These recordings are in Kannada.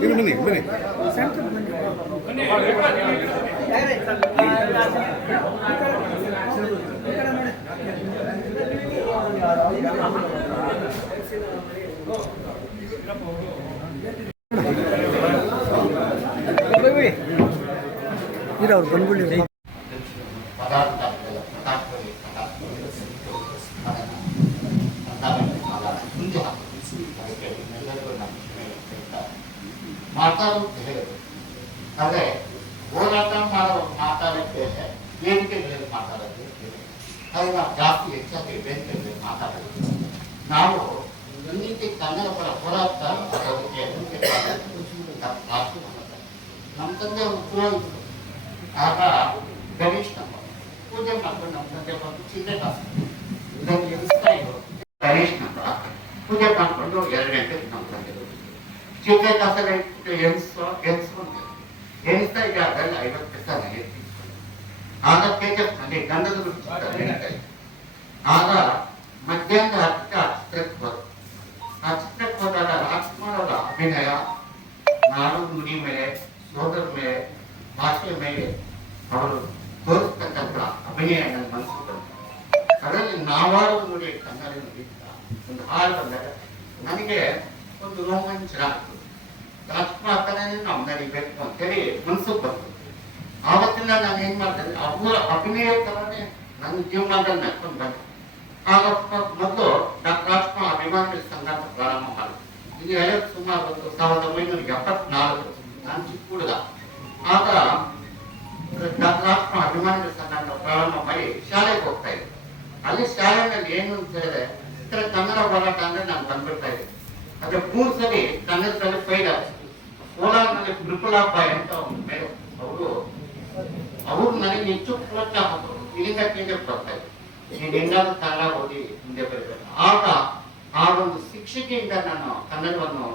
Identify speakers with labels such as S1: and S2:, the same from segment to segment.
S1: ಬನ್ನಿ ಬನ್ನಿ
S2: ಇಲ್ಲ ಅವ್ರು ಬಂದ್ಬಿಡಿ
S3: ಪದಾರ್ಥ ಪದಾರ್ಥಗಳಿಗೆ ಮುಂದೆ ಅದಕ್ಕೆ ಎಲ್ಲರಿಗೂ ನಮ್ಮ ಮಾತಾಡೋದು ಹೇಳಿದ್ರು ಆದರೆ ಹೋರಾಟ ಮಾಡೋ ಮಾತಾಡೋಕ್ಕೆ ವೇದಿಕೆಗಳಲ್ಲಿ ಮಾತಾಡೋದು ಅದನ್ನ ಜಾಸ್ತಿ ಹೆಚ್ಚಾಗಿ ವೇದಿಕೆಗಳಲ್ಲಿ ಮಾತಾಡೋದು ನಾವು ಈ ರೀತಿ ಕನ್ನಡ ಪರ ಹೋರಾಟ ಅದಕ್ಕೆ ನಮ್ಮ ತಂದೆ ಅವರು ಪುರೋಹಿತರು ಆಗ ಗಣೇಶ್ ನಮ್ಮ ಪೂಜೆ ಮಾಡ್ಕೊಂಡು ನಮ್ಮ ತಂದೆ ಬಂದು ಚಿಂತೆ ಕಾಸು ಇದನ್ನು ಇಟ್ಬಿಟ್ಟು ಎನಿಸೋ ಎನಿಸ್ಕೊಂಡು ಎನಿಸ್ತಾ ಇದೆ ಅದರಲ್ಲಿ ಐವತ್ತು ಕಸ ನನಗೆ ಆಗ ನಡೀತಾ ಇತ್ತು. ಆಗ ಮಧ್ಯಾಹ್ನದ ಹತ್ತಿರ ಚಿತ್ರಕ್ಕೆ ಆ ಚಿತ್ರಕ್ಕೆ ಹೋದಾಗ ರಾಜ್ಕುಮಾರ್ ಅಭಿನಯ ನಾಡು ನುಡಿ ಮೇಲೆ, ಸೋದರ ಮೇಲೆ ಭಾಷೆಯ ಮೇಲೆ ಅವರು ತೋರಿಸ್ತಕ್ಕಂಥ ಅಭಿನಯ ನನ್ನ ಮನಸ್ಸು ಅದರಲ್ಲಿ ನುಡಿ ಕನ್ನಡ ನುಡಿ ಒಂದು ಹಾಡು ಬಂದಾಗ ನನಗೆ ಒಂದು ರೋಮಾಂಚನ ಆಗ್ತದೆ ರಾಜ್ಕುಮಾರ್ ನಮ್ಮ ನಾವು ನಡಿಬೇಕು ಅಂತೇಳಿ ಮನಸ್ಸು ಬರ್ತದೆ ಆವತ್ತಿನ ನಾನು ಏನ್ ಮಾಡ್ತೇನೆ ಅವರ ಅಭಿನಯ ತರನೇ ನನ್ನ ಜೀವನದಲ್ಲಿ ನಡ್ಕೊಂಡು ಬಂದೆ ಆಗ ಮೊದಲು ಡಾಕ್ಟರ್ ರಾಜ್ಕುಮಾರ್ ಅಭಿಮಾನಿಗಳ ಸಂಘ ಪ್ರಾರಂಭ ಮಾಡಿದೆ ಇದು ಹೇಳೋದು ಸುಮಾರು ಒಂದು ಸಾವಿರದ ಒಂಬೈನೂರ ಎಪ್ಪತ್ನಾಲ್ಕು ನಾನು ಚಿಕ್ಕ ಹುಡುಗ ಆಗ ಡಾಕ್ಟರ್ ರಾಜ್ಕುಮಾರ್ ಅಭಿಮಾನಿಗಳ ಸಂಘ ಪ್ರಾರಂಭ ಮಾಡಿ ಶಾಲೆಗೆ ಹೋಗ್ತಾ ಇದ್ದೆ ಅಲ್ಲಿ ಶಾಲೆಯಲ್ಲಿ ಏನು ಅಂತ ಹೇಳಿದ್ರೆ ಕನ್ನಡ ಹೋರಾಟ ಅಂದ್ರೆ ನಾನು ಬಂದ್ಬಿಡ್ತಾ ಇದ್ದೆ ಅದೇ ಮೂರು ಸರಿ ಸಲ ಫೈಲ್ ಕೋಲಾರ್ನಲ್ಲಿ ಮೃಕುಲಾಬಾಯಿ ಅಂತ ಒಂದು ಮೇಡಮ್ ಅವರು ಅವರು ನನಗೆ ಹೆಚ್ಚು ಪ್ರೋತ್ಸಾಹ ಇಲ್ಲಿಂದ ಕೇಂದ್ರ ಬರ್ತಾ ನೀನು ಹೆಂಗಾದ್ರೂ ಕನ್ನಡ ಓದಿ ಮುಂದೆ ಬರಬೇಕು. ಆಗ ಆ ಒಂದು ಶಿಕ್ಷಕಿಯಿಂದ ನಾನು ಕನ್ನಡವನ್ನು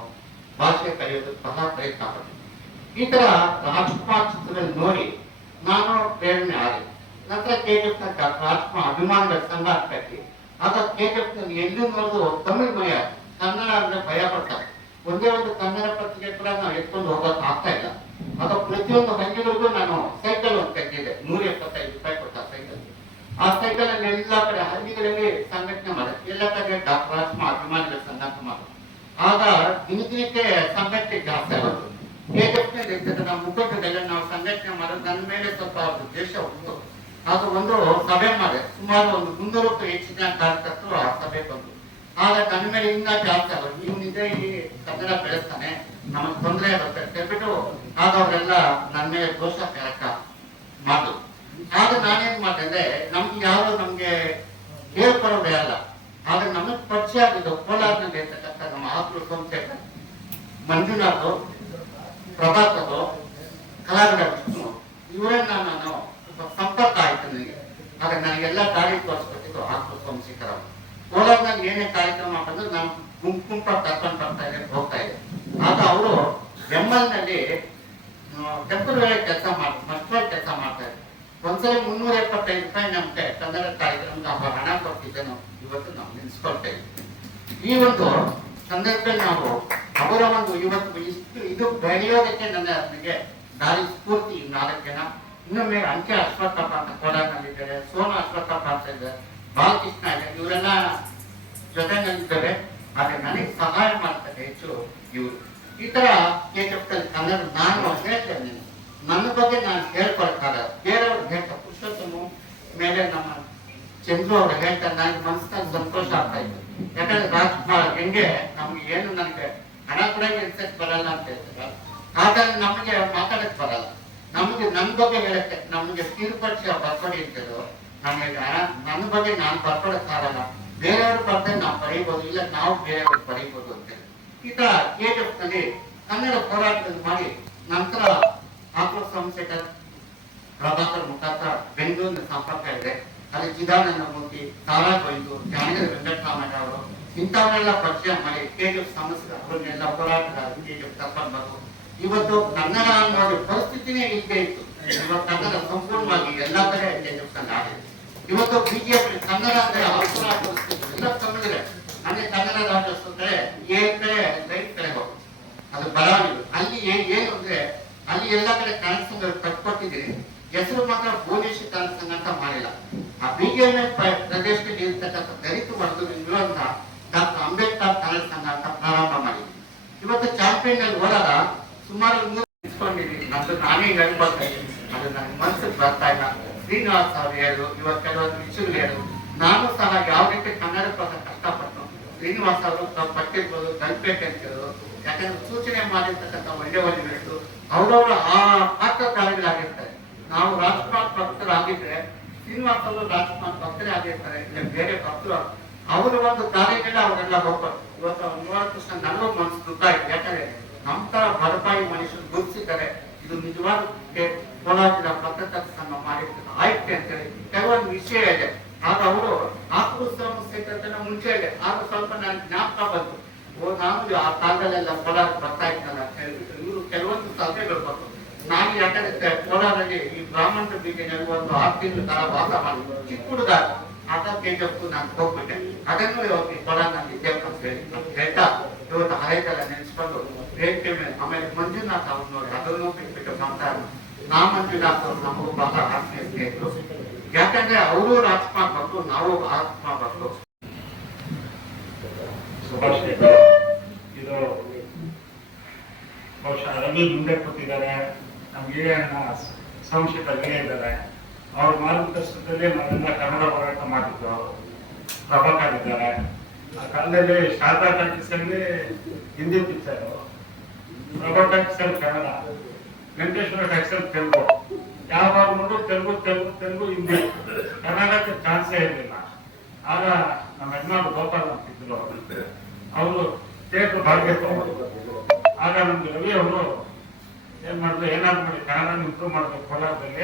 S3: ಭಾಷೆ ಕಲಿಯೋದಕ್ಕೆ ಬಹಳ ಪ್ರಯತ್ನ ಪಟ್ಟೆ ಈ ತರ ರಾಜ್ಕುಮಾರ್ ಚಿತ್ರದಲ್ಲಿ ನೋಡಿ ನಾನು ಪ್ರೇರಣೆ ಆದೆ. ನಂತರ ಕೆಜಿಎಫ್ ರಾಜ್ಕುಮಾರ್ ಅಭಿಮಾನಿಗಳ ಸಂಘ ಅಂತ ಕಟ್ಟಿ ಆಗ ಕೆಜಿಎಫ್ನಲ್ಲಿ ಎಲ್ಲಿ ನೋಡಿದ್ರು ತಮಿಳ್ ಮಯ ಕನ್ನಡ ಅಂದ್ರೆ ಭಯ ಪಡ್ತಾರೆ. ಒಂದೇ ಒಂದು ಕನ್ನಡ ಪತ್ರಿಕೆ ಕೂಡ ನಾವು ಎತ್ಕೊಂಡು ಹೋಗೋಕೆ ಆಗ್ತಾ ಇಲ್ಲ. ಅದು ಪ್ರತಿಯೊಂದು ಹಂಗಿಗಳಿಗೂ ನಾನು ಸೈಕಲ್ ಒಂದು ತೆಗೆದಿದ್ದೆ. ನೂರ ಎಪ್ಪತ್ತೈದು ರೂಪಾಯಿ ಕೊಟ್ಟ ಸೈಕಲ್ ಆ ಸೈಕಲ್ ಅಲ್ಲಿ ಎಲ್ಲ ಕಡೆ ಹಳ್ಳಿಗಳಲ್ಲಿ ಸಂಘಟನೆ ಮಾಡಿದೆ. ಎಲ್ಲ ಕಡೆ ಡಾಕ್ಟರ್ ಅಭಿಮಾನಿಗಳ ಸಂಘ ಅಂತ ಆಗ ದಿನ ದಿನಕ್ಕೆ ಸಂಘಟನೆ ಜಾಸ್ತಿ ಆಗುತ್ತೆ ಹೇಗೆ ನಮ್ಮ ನಾವು ಸಂಘಟನೆ ಮಾಡೋದು ನನ್ನ ಮೇಲೆ ಸ್ವಲ್ಪ ಅವ್ರದ್ದು ದೇಶ ಉಂಟು. ಅದು ಒಂದು ಸಭೆ ಮಾಡಿದೆ. ಸುಮಾರು ಒಂದು ಮುನ್ನೂರಕ್ಕೂ ಹೆಚ್ಚಿನ ಕಾರ್ಯಕರ್ತರು ಆ ಸಭೆ ಬಂದರು. ಆಗ ಇನ್ನ ಜಾಸ್ತಿ ಆಗೋದು ನಿಜ ಈ ಕನ್ನಡ ಬೆಳೆಸ್ತಾನೆ. ನಮಗೆ ತೊಂದರೆ ಆಗುತ್ತೆ ಅಂತ ಹೇಳ್ಬಿಟ್ಟು ಆಗ ಅವರೆಲ್ಲ ನನ್ನ ಮೇಲೆ ದೋಷ ಕಾರಕ ಮಾತು. ಆಗ ನಾನೇನ್ ಮಾಡಿದೆ ಅಂದ್ರೆ ನಮ್ಗೆ ಯಾರು ನಮ್ಗೆ ಹೇಳ್ಕೊಡೋದೇ ಅಲ್ಲ. ಆಗ ನಮಗ್ ಪರಿಚಯ ಆಗಿದ್ದು ಕೋಲಾರ್ನಲ್ಲಿ ಇರ್ತಕ್ಕಂಥ ನಮ್ಮ ಆತ್ರ ಸೋಮಶೇಖರ್ ಮಂಜುನಾಥ್ ಪ್ರಭಾತ್ ಕಲಾವಿದ ವಿಷ್ಣು ಇವರನ್ನ ನಾನು ಸಂಪರ್ಕ ಆಯ್ತು ನನಗೆ. ಆಗ ನನಗೆಲ್ಲ ದಾರಿ ತೋರಿಸ್ಕೊಟ್ಟಿದ್ದು ಆಕೃ ಸೋಮಶೇಖರ್ ಅವರು ಕೋಲಾರ್ನಲ್ಲಿ ಏನೇ ಕಾರ್ಯಕ್ರಮ ಮಾಡಿದ್ರು ನಾನು ಗುಂಪು ಗುಂಪಾಗಿ ಕರ್ಕೊಂಡು ಬರ್ತಾ ಇದ್ದೆ ಹೋಗ್ತಾ ಇದ್ದೆ ಆಗ ಅವರು ಬೆಂಬಲ್ನಲ್ಲಿ ಟೆಂಪಲ್ ವೇಳೆ ಕೆಲಸ ಮಾಡಿ ಮಸ್ಟರ್ ಕೆಲಸ ಮಾಡ್ತಾ ಇದ್ರು. ಒಂದ್ಸಲ ಮುನ್ನೂರ ಎಪ್ಪತ್ತೈದು ರೂಪಾಯಿ ನಮ್ಗೆ ಕನ್ನಡ ಕಾರ್ಯಕ್ರಮಕ್ಕೆ ಹಬ್ಬ ಹಣ ಕೊಟ್ಟಿದ್ದೆ ನಾವು. ಇವತ್ತು ನಾವು ನಿಲ್ಸ್ಕೊಳ್ತಾ ಇದ್ವಿ. ಈ ಒಂದು ಸಂದರ್ಭದಲ್ಲಿ ನಾವು ಅವರ ಒಂದು ಇವತ್ತು ಇಷ್ಟು, ಇದು ಬೆಳೆಯೋದಕ್ಕೆ ನನ್ನ ನನಗೆ ದಾರಿ ಸ್ಫೂರ್ತಿ ನಾಲ್ಕು ಜನ. ಇನ್ನೊಮ್ಮೆ ಅಂಕೆ ಅಶ್ವತ್ಥಪ್ಪ ಅಂತ ಕೋಲಾರ್ನಲ್ಲಿದ್ದಾರೆ ಸೋನು ಅಶ್ವತ್ಥಪ್ಪ ಅಂತ ಇದ್ದಾರೆ. ಇದೆ ಇವರೆಲ್ಲ ಜೊತೆನಲ್ಲಿದ್ದಾರೆ ಆದ್ರೆ ನನಗೆ ಸಹಾಯ ಮಾಡ್ತಾರೆ ಹೆಚ್ಚು ಇವರು. ಈ ತರ ಕೇಳ್ತಾರೆ ಕನ್ನಡ ನಾನು ಹೇಳ್ತೇನೆ ನನ್ನ ಬಗ್ಗೆ ನಾನು ಹೇಳ್ಕೊಳ್ತಾರೆ ಬೇರೆಯವ್ರು ಹೇಳ್ತಾರೆ. ಪುರುಷೋತ್ತಮ ಮೇಲೆ ನಮ್ಮ ಚಂದ್ರು ಅವರು ಹೇಳ್ತಾರೆ, ನನಗೆ ಮನಸ್ಸಿನಲ್ಲಿ ಸಂತೋಷ ಆಗ್ತಾ ಇತ್ತು ಯಾಕಂದ್ರೆ ರಾಜ್ಕುಮಾರ್ ಹೆಂಗೆ ನಮ್ಗೆ ಏನು ನನಗೆ ಹಣ ಕೂಡ ಎನ್ಸಕ್ ಬರಲ್ಲ ಅಂತ ಹೇಳ್ತಾರೆ. ಹಾಗಾಗಿ ನಮಗೆ ಮಾತಾಡಕ್ ಬರಲ್ಲ. ನಮ್ಗೆ ನನ್ನ ಬಗ್ಗೆ ಹೇಳಕ್ಕೆ ನಮ್ಗೆ ತೀರ್ಪಡಿಸಿ ಬರ್ಕೊಡಿ ಅಂತಿದ್ರು ನನ್ನ ಬಗ್ಗೆ ನಾನು ಬರ್ಕೊಳಕ್ ಆಗಲ್ಲ ಬೇರೆಯವ್ರ ಬಗ್ಗೆ ನಾವು ಬರೀಬಹುದು ಇಲ್ಲ ನಾವು ಬೇರೆಯವ್ರಿಗೆ ಬರೀಬಹುದು ಅಂತ ಈ ತರ KGF ನಲ್ಲಿ ಕನ್ನಡ ಹೋರಾಟ ಮಾಡಿ ನಂತರ ಆಕ್ರೋ ಸಂಸ್ಥೆ ಪ್ರಭಾಕರ್ ಮುಖಾಂತರ ಬೆಂಗಳೂರಿನ ಸಂಪರ್ಕ ಇದೆ. ಅಲ್ಲಿ ಚಿದಾನಂದ ಮೂರ್ತಿ, ತಾರಾ ಕೊಯ್ದು ಜ್ಞಾನಗರ ವೆಂಕಟರಾಮಯ್ಯ ಅವರು, ಇಂಥವನ್ನೆಲ್ಲ ಪರಿಚಯ ಮಾಡಿ ಕೆಜಿಎಫ್ ಸಮಸ್ಯೆ ಅವರನ್ನೆಲ್ಲ ಹೋರಾಟಗಾರರು ಕೆಜಿಎಫ್ ತಪ್ಪಬೇಕು ಇವತ್ತು ಕನ್ನಡ ಅನ್ನೋದು ಪರಿಸ್ಥಿತಿನೇ ಇಲ್ಲದೆ ಇತ್ತು. ಇವತ್ತು ಕನ್ನಡ ಸಂಪೂರ್ಣವಾಗಿ ಎಲ್ಲ ಕಡೆ ಕೆಜಿಎಫ್ ತಂಡ ಆಗಿದೆ. ಇವತ್ತು ಬಿಜೆಪಿ ಕನ್ನಡ ಅಂದ್ರೆ ಅವಸರ ಎಲ್ಲ ಕನ್ನಡಿಗರೇ ಅಂದ್ರೆ ಕನ್ನಡ ರಾಜ್ಯೋತ್ಸವ ಕಡೆ ರೈತ ಕಡೆ ಅದು ಬರವಣಿಗೆ. ಅಲ್ಲಿ ಏನು ಅಂದ್ರೆ, ಅಲ್ಲಿ ಎಲ್ಲಾ ಕಡೆ ಕನ್ನಡ ಸಂಘ ಕಟ್ಕೊಟ್ಟಿದ್ದೀರಿ ಹೆಸರು ಮಾತ್ರ ಭುವನೇಶ್ವರಿ ಕನ್ನಡ ಸಂಘ ಅಂತ ಮಾಡಿಲ್ಲ. ಆ ಬಿಜೆಪಿ ಪ್ರದೇಶದಲ್ಲಿ ಇರ್ತಕ್ಕಂಥ ದಲಿತ ವರ್ಗದ ಇರುವಂತ ಡಾಕ್ಟರ್ ಅಂಬೇಡ್ಕರ್ ಕನ್ನಡ ಸಂಘ ಅಂತ ಪ್ರಾರಂಭ ಮಾಡಿದ್ವಿ. ಇವತ್ತು ಚಾಂಪಿಯನ್ನಲ್ಲಿ ಹೋದಾಗ ಸುಮಾರು ಮೂರು ಇಸ್ಕೊಂಡಿದ್ದೀನಿ. ನಂದು ನಾನೇ ಹೇಳ್ಕೊಳ್ತಾ ಇದ್ದೀನಿ. ಅದು ನನ್ನ ಮನಸ್ಸಿಗೆ ಬರ್ತಾ ಇಲ್ಲ. ಶ್ರೀನಿವಾಸ್ ಅವ್ರು ಹೇಳಿದ್ರು ಇವತ್ತು ಕೆಲವೊಂದು ವಿಷಯಗಳು ಹೇಳಿದ್ರು ನಾನು ಸಹ ಯಾವ ರೀತಿ ಕನ್ನಡ ಪದ ಕಷ್ಟಪಟ್ಟು ಶ್ರೀನಿವಾಸ ಅವರು ತಾವು ಪಟ್ಟಿರ್ಬೋದು ಕಲ್ಪೇಟೆ ಅಂತ ಹೇಳಿದ್ರು ಯಾಕಂದ್ರೆ ಸೂಚನೆ ಮಾಡಿರ್ತಕ್ಕಂಥ ಒಳ್ಳೆ ಒಳ್ಳೆಯವರು ಅವರವರ ಆ ಪಾತ್ರಧಾರಿಗಳಾಗಿರ್ತಾರೆ ನಾವು ರಾಜ್ಕುಮಾರ್ ಭಕ್ತರಾಗಿದ್ರೆ ಶ್ರೀನಿವಾಸ ಅವರು ರಾಜ್ಕುಮಾರ್ ಭಕ್ತರೇ ಆಗಿರ್ತಾರೆ, ಇಲ್ಲ ಬೇರೆ ಭಕ್ತರು ಅವರ ಒಂದು ದಾರಿಗೆಲ್ಲ ಅವರೆಲ್ಲ ಹೋಗ್ಬಾರ್ದು. ಇವತ್ತು ಮೂವತ್ತು ನನಗೂ ಮನಸ್ಸು ದುಃಖ ಇದೆ ಯಾಕಂದ್ರೆ ನಮ್ಮ ತರ ಬಡಪಾಯಿ ಮನುಷ್ಯರು ಗುರುತಿಸಿದ್ದಾರೆ. ಇದು ನಿಜವಾದ ಕೆ- ಪತ್ರಕರ್ತನ್ನು ಮಾಡಿರ್ತಾರೆ. ಆಯ್ಕೆ ಅಂತೇಳಿ ಕೆಲವೊಂದು ವಿಷಯ ಇದೆ. ಆಗ ಅವರು ಆಕ್ರೋತ್ಸವ ಸೇರಿದ ಮುಂಚೆ ಇದೆ. ಆಗ ಸ್ವಲ್ಪ ನನ್ನ ಜ್ಞಾಪಕ ಬಂತು. ನಾನು ಆ ಕಾಲದಲ್ಲೆಲ್ಲ ಕೋಲಾರ ಬರ್ತಾ ಇದ್ದಲ್ಲ ಅಂತ ಹೇಳಿಬಿಟ್ಟು ಇವರು ಕೆಲವೊಂದು ಸಲಹೆಗಳು ಬಂತು. ನಾನು ಯಾಕಂದ್ರೆ ಕೋಲಾರಲ್ಲಿ ಈ ಬ್ರಾಹ್ಮಣರ ಬೀದಿನಲ್ಲಿ ಒಂದು ಆರು ತಿಂಗಳ ಕಾಲ ವಾಸ ಮಾಡಿದ್ರು ಚಿಕ್ಕ ಹುಡುಗ ಆಟ ಕೇಜಪ್ಪು ನಾನು ಹೋಗ್ಬಿಟ್ಟೆ. ಅದನ್ನು ಈ ಕೋಲಾರ್ನಲ್ಲಿ ಇದ್ದೇವೆ ಅಂತ ಹೇಳಿ ಹೇಳ್ತಾ ಇವತ್ತು ಹರೇತೆಲ್ಲ ನೆನೆಸ್ಕೊಂಡು ಮೇಲೆ ಆಮೇಲೆ ಮಂಜುನಾಥ್ ನೋಡಿ ಅದನ್ನು ಬಿಟ್ಬಿಟ್ಟು ಮಾತಾಡ ನಾ ಮಂಜುನಾಥ್ ಅವ್ರು ನಮಗೂ ಬಹಳ ಆತ್ಮೀಯ ಸ್ನೇಹಿತರು ಯಾಕಂದ್ರೆ ಅವರು ರಾಜ್ಕುಮಾರ್ ಭಕ್ತರು ನಾವು ಆತ್ಮ ಭಕ್ತರು
S1: ಶುಭಾಶಯಗಳು ಇದು ಬಹುಶಃ ರವಿ ಮುಂದೆ ಕೂತಿದ್ದಾರೆ. ನಮ್ಗೆ ಸಂಶಯದಲ್ಲಿ ಇದ್ದಾರೆ. ಅವ್ರ ಮಾರ್ಗದರ್ಶನದಲ್ಲಿ ನಾವೆಲ್ಲ ಕನ್ನಡ ಹೋರಾಟ ಮಾಡಿದ್ದು. ಪ್ರಭಾಕರ್ ಇದ್ದಾರೆ ಆ ಕಾಲದಲ್ಲಿ ಶಾರದಾ ಟಾಕೀಸಲ್ಲಿ ಹಿಂದಿ ಪಿಕ್ಚರು. ಪ್ರಭಾ ಟಾಕೀಸಲ್ಲಿ ಕನ್ನಡ. ವೆಂಕಟೇಶ್ವರ ಟ್ಯಾಕ್ಸಲ್ ತೆಲುಗು. ಯಾವಾಗ ನೋಡು ತೆಲುಗು ತೆಲುಗು ತೆಲುಗು ಹಿಂದಿ. ಕನ್ನಡಕ್ಕೆ ಚಾನ್ಸೇ ಇರಲಿಲ್ಲ. ಆಗ ನಮ್ಮ ಯಜಮಾನ್ ಗೋಪಾಲ್ ಅಂತಿದ್ರು ಅವರು. ಥಿಯೇಟರ್ ಬಾಡಿಗೆ ಆಗ ನಮ್ಗೆ ರವಿ ಅವರು ಏನ್ ಮಾಡಿದ್ರು, ಏನಾದ್ರು ಮಾಡಿ, ಕನ್ನಡ ಇಂಪ್ರೂವ್ ಮಾಡ್ಬೇಕು ಕೋಲಾರದಲ್ಲಿ.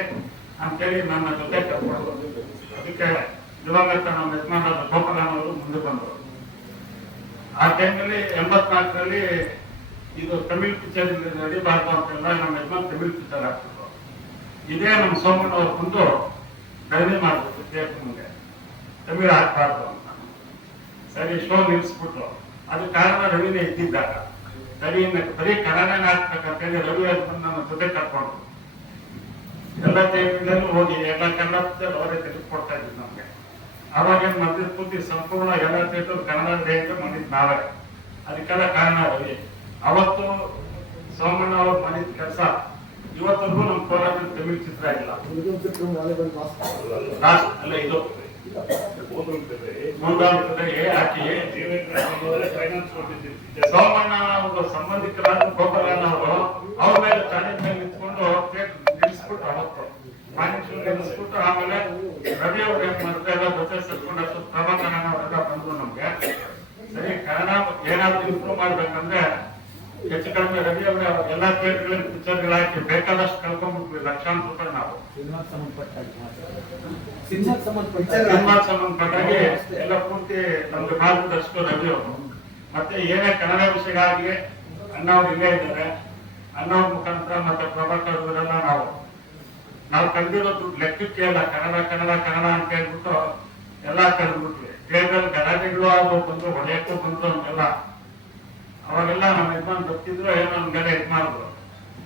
S1: ಅಂತೇಳಿ ನನ್ನ ಜೊತೆ ಅದಕ್ಕೆ ದಿವಂಗತ ನಮ್ಮ ಯಜಮಾನರಾದ ಗೋಪಾಲ ಅವರು ಮುಂದೆ ಬಂದರು. ಆ ಟೈಮಲ್ಲಿ ಎಂಬತ್ನಾಲ್ಕರಲ್ಲಿ ಇದು ತಮಿಳ್ ಪಿಕ್ಚರ್ ನಡಿಬಾರ್ದು ಅಂತೆಲ್ಲ ನಮ್ಮ ಯಜಮಾನ್ ತಮಿಳ್ ಪಿಕ್ಚರ್ ಹಾಕ್ತಿದ್ರು ಇದೇ ನಮ್ಮ ಸೋಮಣ್ಣ ಅವ್ರು ಬಂದು ಕಡಿಮೆ ಮಾಡಬೇಕು ಮುಂದೆ ತಮಿಳ್ ಹಾಕ್ಬಾರ್ದು ಅಂತ. ಸರಿ ಶೋ ನಿಲ್ಸ್ಬಿಟ್ರು. ಅದು ಕಾರಣ ರವಿನೇ ಇದ್ದಿದ್ದಾಗ. ಸರಿ ಬರೀ ಕನ್ನಡನೇ ಹಾಕ್ಬೇಕಂತೇಳಿ ರವಿ ಅದು ಬಂದು ನನ್ನ ಜೊತೆ ಕರ್ಕೊಂಡು. ಎಲ್ಲ ಟೈಮ್ಗಳಲ್ಲೂ ಹೋಗಿ, ಎಲ್ಲ ಕನ್ನಡ ಪಿಕ್ಚರ್ ಅವರೇ ತೆಗೆದುಕೊಡ್ತಾ ಇದ್ರು ನಮ್ಗೆ. ಅವಾಗ ಮಾಡಿದ್ರು ಪೂರ್ತಿ ಸಂಪೂರ್ಣ ಎಲ್ಲ ಥಿಯೇಟರ್ ಕನ್ನಡ ರೇಟ್ ಮಾಡಿದ್ ನಾವೇ. ಅದಕ್ಕೆಲ್ಲ ಕಾರಣ ರವಿ. ಅವತ್ತು ಸೋಮಣ್ಣ ಅವರು ಮಾಡಿದ ಕೆಲಸ ಇವತ್ತರೆಗೂ ನಮ್ಮ ಕೋಲಾರದ ತಮಿಳ್ ಚಿತ್ರ ಇಲ್ಲ. ಅಲ್ಲ ಇದು. ಸೋಮಣ್ಣ ಅವರು ಸಂಬಂಧಿಕರಾದ ಗೋಪಾಲಣ್ಣ ಅವರು, ಅವ್ರ ಮೇಲೆ ಚಾಲೆಂಜ್ ಮೇಲೆ ನಿಂತ್ಕೊಂಡು ನಿಲ್ಲಿಸ್ಬಿಟ್ಟು ಅವತ್ತು ಆಮೇಲೆ ರವಿ ಅವ್ರು ಏನ್ ಮಾಡ್ತಾ ಇಲ್ಲ ಜೊತೆ ಸೇರ್ಕೊಂಡು ಅಷ್ಟು ಬಂದ್ರು ನಮ್ಗೆ. ಸರಿ ಕನ್ನಡ ಏನಾದ್ರು ಇಂಪ್ರೂವ್ ಮಾಡ್ಬೇಕಂದ್ರೆ ಹೆಚ್ಚು ಕಡಿಮೆ ರವಿ ಅವರ ಎಲ್ಲಾ ಥಿಯೇಟರ್ಗಳಲ್ಲಿ ಪಿಕ್ಚರ್ಗಳು ಹಾಕಿ ಬೇಕಾದಷ್ಟು ಕಳ್ಕೊಂಡ್ಬಿಟ್ವಿ ಲಕ್ಷಾಂತರ ರೂಪಾಯಿ ನಾವು
S2: ಸಿನಿಮಾಗೆ ಸಂಬಂಧಪಟ್ಟ ಸಿನಿಮಾಗೆ ಸಂಬಂಧಪಟ್ಟ
S1: ಸಂಬಂಧಪಟ್ಟಾಗಿ ಎಲ್ಲ ಪೂರ್ತಿ ನಮ್ಗೆ ಮಾರ್ಗದರ್ಶಕ ರವಿ ಅವರು. ಮತ್ತೆ ಏನೇ ಕನ್ನಡ ವಿಷಯಗಳಾಗಲಿ ಅಣ್ಣವ್ರು ಇಲ್ಲೇ ಇದ್ದಾರೆ. ಅಣ್ಣವ್ರ ಮುಖಾಂತರ ಮತ್ತೆ ಪ್ರಭಾಕರ್ ಇವರೆಲ್ಲ ನಾವು ನಾವು ಕಂಡಿರೋದು ಲೆಕ್ಕಕ್ಕೆ ಅಲ್ಲ ಕನ್ನಡ ಕನ್ನಡ ಕನ್ನಡ ಅಂತ ಹೇಳ್ಬಿಟ್ಟು ಎಲ್ಲ ಕಳೆದ್ಬಿಟ್ವಿ ಥಿಯೇಟರ್ ಗಲಾಟೆಗಳು ಆಗೋ ಬಂದ್ರು ಹೊಡೆಯಕ್ಕೂ ಬಂದ್ರು ನಮ್ಗೆಲ್ಲ ಅವಾಗೆಲ್ಲ ನಮ್ಮ ಯಜಮಾನ್ ಬರ್ತಿದ್ರು ಏನೋ ಗಡೆ ಇದು ಮಾಡಿದ್ರು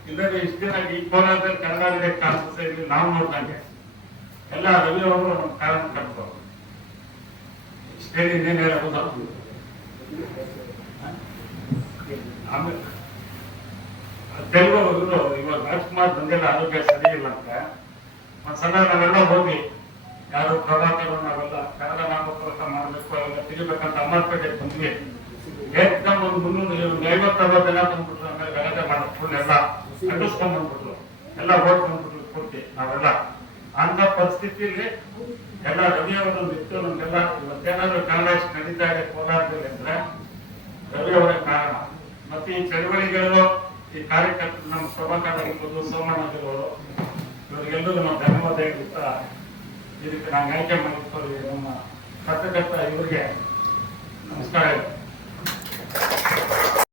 S1: ಇಲ್ಲದೆ ಇಷ್ಟು ದಿನ ಈ ಕೋಲಾರದಲ್ಲಿ ಕನ್ನಡ ಕಾಣಿಸ್ತಾ ಇರ್ಲಿ, ನಾವು ನೋಡ್ದಂಗೆ. ಎಲ್ಲ ರವಿ ಅವರು ನಮ್ಮ ಕಾರಣ ಕಟ್ಬೋದು ಇಷ್ಟೇ ಇನ್ನೇನು ಹೇಳಬಹುದು ಆಮೇಲೆ, ತೆಲುಗು ಇವಾಗ ರಾಜ್ಕುಮಾರ್ ಬಂದಿಲ್ಲ, ಆರೋಗ್ಯ ಸರಿ ಇಲ್ಲ ಅಂತ. ಒಂದ್ಸಲ ನಾವೆಲ್ಲ ಹೋಗಿ, ಯಾರು ಪ್ರಭಾಕರ್ ನಾವೆಲ್ಲ ಕನ್ನಡ ನಾಮಕರಣ ಮಾಡಬೇಕು, ಅವೆಲ್ಲ ತಿಳಿಬೇಕಂತ ಅಮರ್ಪೇಟೆಗೆ ಬಂದ್ವಿ. ಒಂದು ಮುನ್ನೂರು ಐವತ್ತು ಅರವತ್ತು ಜನ ಎಲ್ಲ ಅಂಟಿಸ್ಕೊಂಡ್ ಬಂದ್ಬಿಟ್ರು ಎಲ್ಲ ಬಂದ್ಬಿಟ್ರು ಪೂರ್ತಿ ನಾವೆಲ್ಲ. ಅಂತ ಪರಿಸ್ಥಿತಿಯಲ್ಲಿ ಎಲ್ಲ ರವಿ ಅವರು ನಿಂತು ನಮ್ಗೆಲ್ಲ ಇವತ್ತೇನಾದ್ರು ಇಷ್ಟು ನಡೀತಾ ಇದೆ, ಕೋಲಾರದಲ್ಲಿ ಅಂದ್ರೆ ರವಿ ಕಾರಣ. ಮತ್ತೆ ಈ ಚಳವಳಿಗಳು, ಈ ಕಾರ್ಯಕರ್ತ ನಮ್ಮ ಪ್ರಭಾಕರ್ ಆಗಿರ್ಬೋದು ಸೋಮಣ್ಣವರು ನಮ್ಮ ನಾವು ಧನ್ಯವಾದ ಹೇಳ್ತಾ ಇದಕ್ಕೆ ನಾನು ಆಯ್ಕೆ ಮಾಡಿ ನಮ್ಮ ಪತ್ರಕರ್ತ ಇವರಿಗೆ ನಮಸ್ಕಾರ